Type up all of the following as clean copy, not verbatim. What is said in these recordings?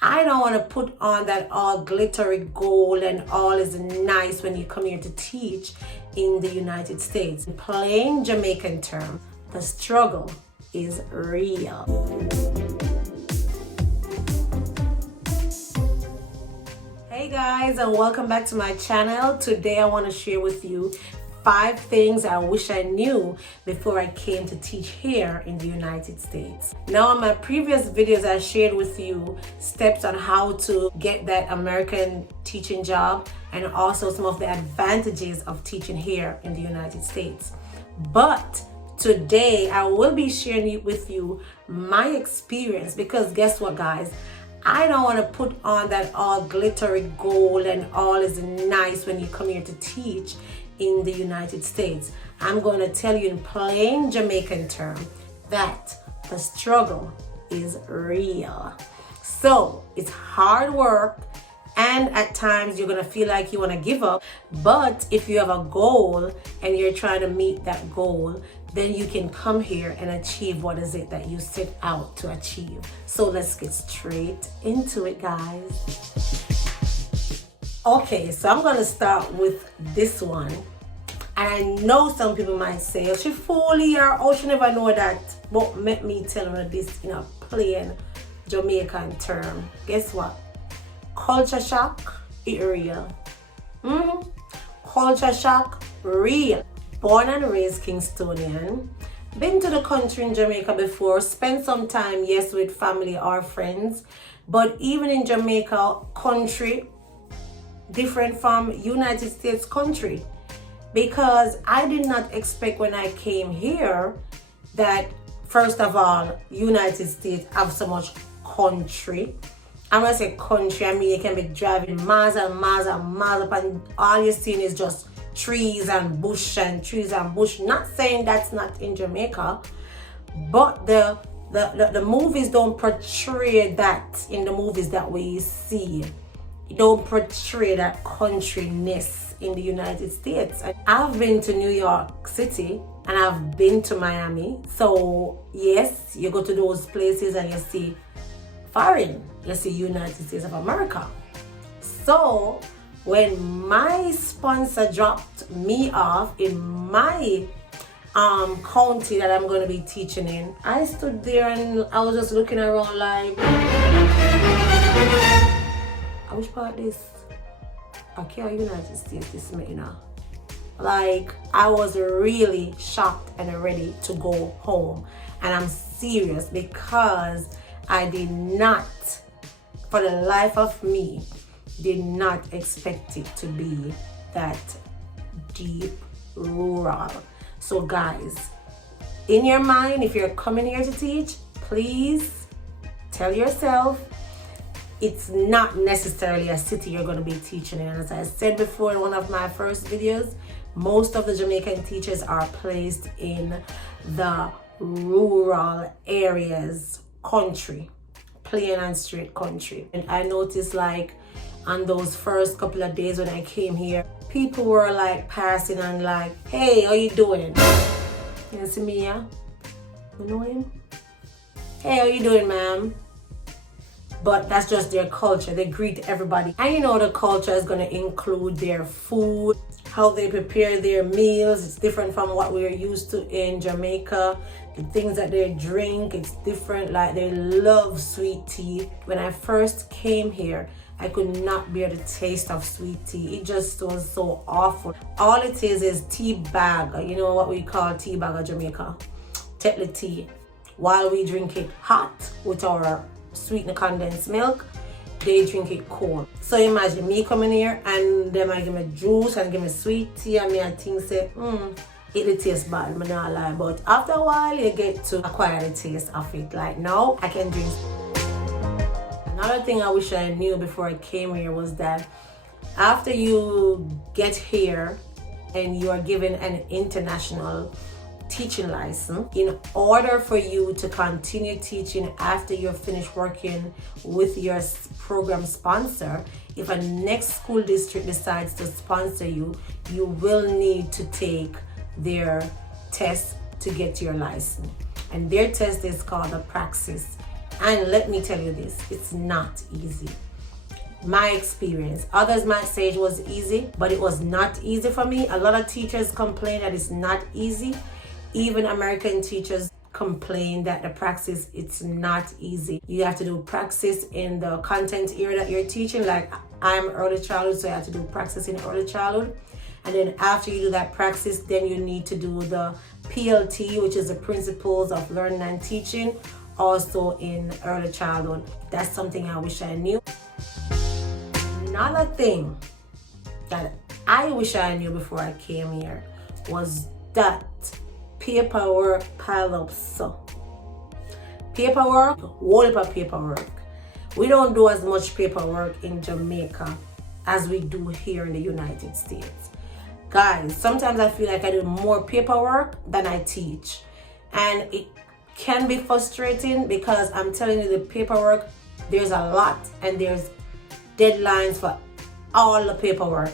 I don't want to put on that all glittery gold and all is nice when you come here to teach in the United States. In plain Jamaican terms, the struggle is real. Hey guys, and welcome back to my channel. Today I want to share with you 5 things I wish I knew before I came to teach here in the United States. Now, in my previous videos, I shared with you steps on how to get that American teaching job and also some of the advantages of teaching here in the United States. But today, I will be sharing with you my experience, because guess what, guys? I don't want to put on that all glittery gold and all is nice when you come here to teach in the United States. I'm going to tell you in plain Jamaican term that the struggle is real. So it's hard work, and at times you're going to feel like you want to give up. But if you have a goal and you're trying to meet that goal, then you can come here and achieve what is it that you set out to achieve. So let's get straight into it, guys. Okay, so I'm going to start with this one. And I know some people might say, oh, she fool or oh, she never know that. But let me tell her this in a plain Jamaican term. Guess what? Culture shock, it real. Culture shock, real. Born and raised Kingstonian. Been to the country in Jamaica before. Spent some time, yes, with family or friends. But even in Jamaica, country, different from United States country, because I did not expect when I came here that, first of all, United States have so much country. And when I say country, I mean you can be driving miles and miles and miles up and all you're seeing is just trees and bush and trees and bush. Not saying that's not in Jamaica, but the movies don't portray that in the movies that we see. Don't portray that countryness in the United States. And I've been to New York City and I've been to Miami. So yes, you go to those places and you see foreign, you see United States of America. So when my sponsor dropped me off in my county that I'm going to be teaching in, I stood there and I was just looking around like, which part this? Okay, United States, this me, you know. Like, I was really shocked and ready to go home. And I'm serious, because I did not, for the life of me, did not expect it to be that deep rural. So guys, in your mind, if you're coming here to teach, please tell yourself, it's not necessarily a city you're going to be teaching in. As I said before in one of my first videos, most of the Jamaican teachers are placed in the rural areas, country, plain and straight country. And I noticed, like, on those first couple of days when I came here, people were like passing and like, hey, how you doing? You see me, yeah? You know him? Hey, how you doing, ma'am? But that's just their culture. They greet everybody. And you know the culture is going to include their food, how they prepare their meals. It's different from what we're used to in Jamaica. The things that they drink, it's different. Like, they love sweet tea. When I first came here, I could not bear the taste of sweet tea. It just was so awful. All it is tea bag. You know what we call tea bag of Jamaica? Tettle tea. While we drink it hot with our sweetened condensed milk, they drink it cold. So imagine me coming here and them I give me juice and give me sweet tea, and me I think say, it tastes bad, I'm not lie. But after a while you get to acquire the taste of it. Like now I can drink. Another thing I wish I knew before I came here was that after you get here and you are given an international teaching license, in order for you to continue teaching after you're finished working with your program sponsor, if a next school district decides to sponsor you, you will need to take their test to get your license. And their test is called the praxis. And let me tell you this, it's not easy. My experience, others might say it was easy, but it was not easy for me. A lot of teachers complain that it's not easy. Even American teachers complain that the praxis, it's not easy. You have to do praxis in the content area that you're teaching. Like I'm early childhood, so you have to do praxis in early childhood. And then after you do that praxis, then you need to do the PLT, which is the principles of learning and teaching, also in early childhood. That's something I wish I knew. Another thing that I wish I knew before I came here was that paperwork pile up. So paperwork, whole heap of paperwork. We don't do as much paperwork in Jamaica as we do here in the United States. Guys, sometimes I feel like I do more paperwork than I teach. And it can be frustrating because I'm telling you, the paperwork, there's a lot, and there's deadlines for all the paperwork.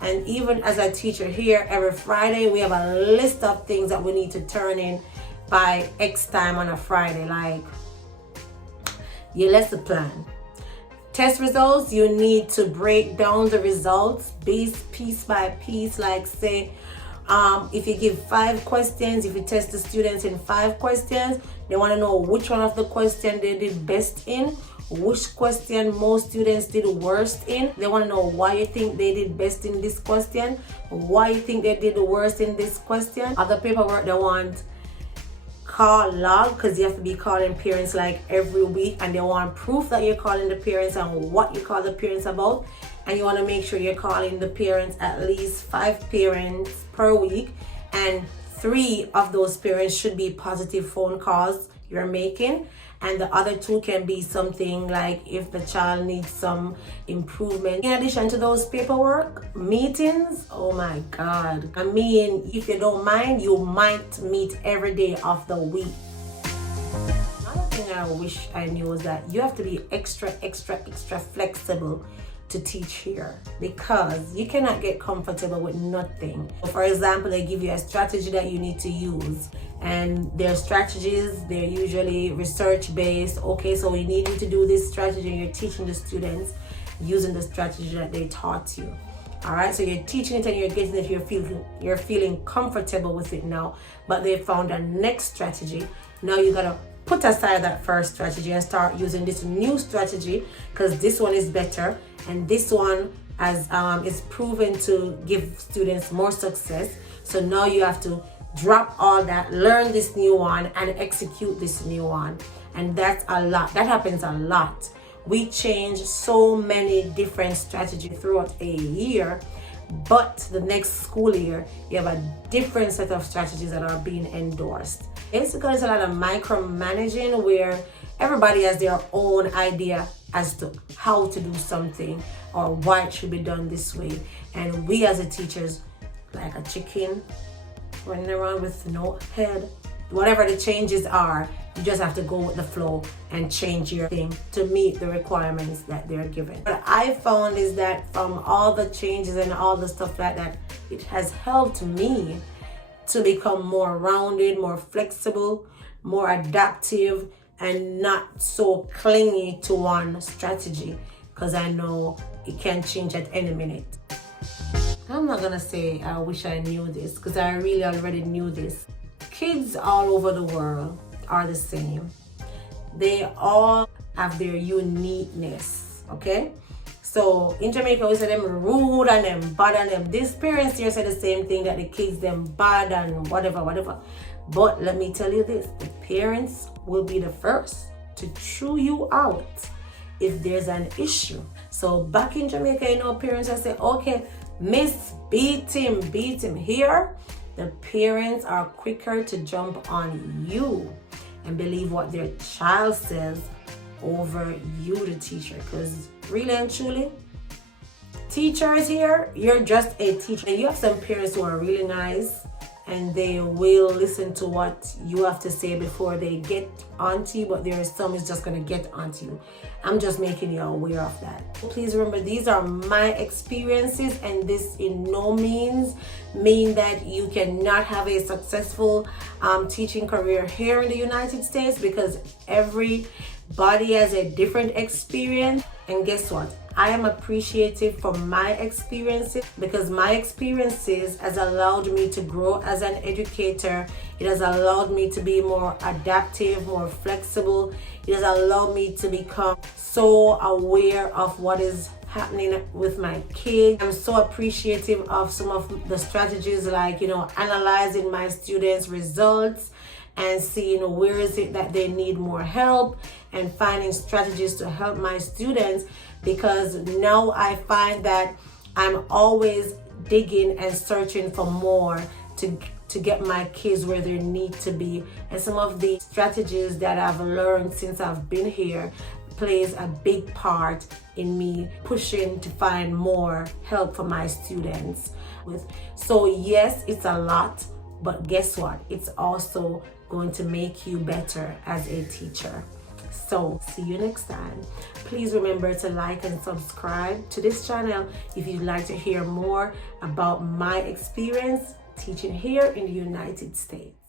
And even as a teacher here, every Friday we have a list of things that we need to turn in by X time on a Friday, like your lesson plan. Test results, you need to break down the results piece by piece. Like say, if you give 5 questions, if you test the students in 5 questions, they want to know which one of the questions they did best in, which question most students did worst in. They want to know why you think they did best in this question, why you think they did the worst in this question. Other paperwork, they want call log, because you have to be calling parents like every week, and they want proof that you're calling the parents and what you call the parents about. And you want to make sure you're calling the parents at least 5 parents per week, and 3 of those parents should be positive phone calls you're making, and the other 2 can be something like if the child needs some improvement. In addition to those paperwork meetings, oh my God, I mean, if you don't mind, you might meet every day of the week. Another thing I wish I knew was that you have to be extra flexible to teach here, because you cannot get comfortable with nothing. For example, they give you a strategy that you need to use, and their strategies, they're usually research based. Okay, so we need you to do this strategy, and you're teaching the students using the strategy that they taught you. All right, so you're teaching it and you're getting it, you're feeling comfortable with it now, but they found a next strategy. Now you gotta put aside that first strategy and start using this new strategy, because this one is better, and this one is proven to give students more success. So now you have to drop all that, learn this new one, and execute this new one. And that's a lot. That happens a lot. We change so many different strategies throughout a year, but the next school year you have a different set of strategies that are being endorsed. It's because there's a lot of micromanaging where everybody has their own idea as to how to do something or why it should be done this way. And we as a teachers, like a chicken running around with no head. Whatever the changes are, you just have to go with the flow and change your thing to meet the requirements that they're given. What I found is that from all the changes and all the stuff like that, it has helped me to become more rounded, more flexible, more adaptive, and not so clingy to one strategy, because I know it can change at any minute. I'm not gonna say I wish I knew this, because I really already knew this. Kids all over the world are the same. They all have their uniqueness, okay? So in Jamaica, we say them rude and them bad and them. These parents here say the same thing, that the kids them bad and whatever. But let me tell you this, the parents will be the first to chew you out if there's an issue. So back in Jamaica, you know, parents will say, okay, miss, beat him. Here, the parents are quicker to jump on you and believe what their child says over you, the teacher. Because really and truly, teachers here, you're just a teacher. And you have some parents who are really nice, and they will listen to what you have to say before they get onto you, but there are some who's just going to get onto you. I'm just making you aware of that. Please remember, these are my experiences, and this in no means mean that you cannot have a successful teaching career here in the United States, because every Body has a different experience, and guess what? I am appreciative for my experiences, because my experiences has allowed me to grow as an educator. It has allowed me to be more adaptive, more flexible. It has allowed me to become so aware of what is happening with my kids. I'm so appreciative of some of the strategies, like, analyzing my students' results and seeing where is it that they need more help, and finding strategies to help my students, because now I find that I'm always digging and searching for more to get my kids where they need to be. And some of the strategies that I've learned since I've been here plays a big part in me pushing to find more help for my students. So yes, it's a lot, but guess what? It's also going to make you better as a teacher. So see you next time. Please remember to like and subscribe to this channel if you'd like to hear more about my experience teaching here in the United States.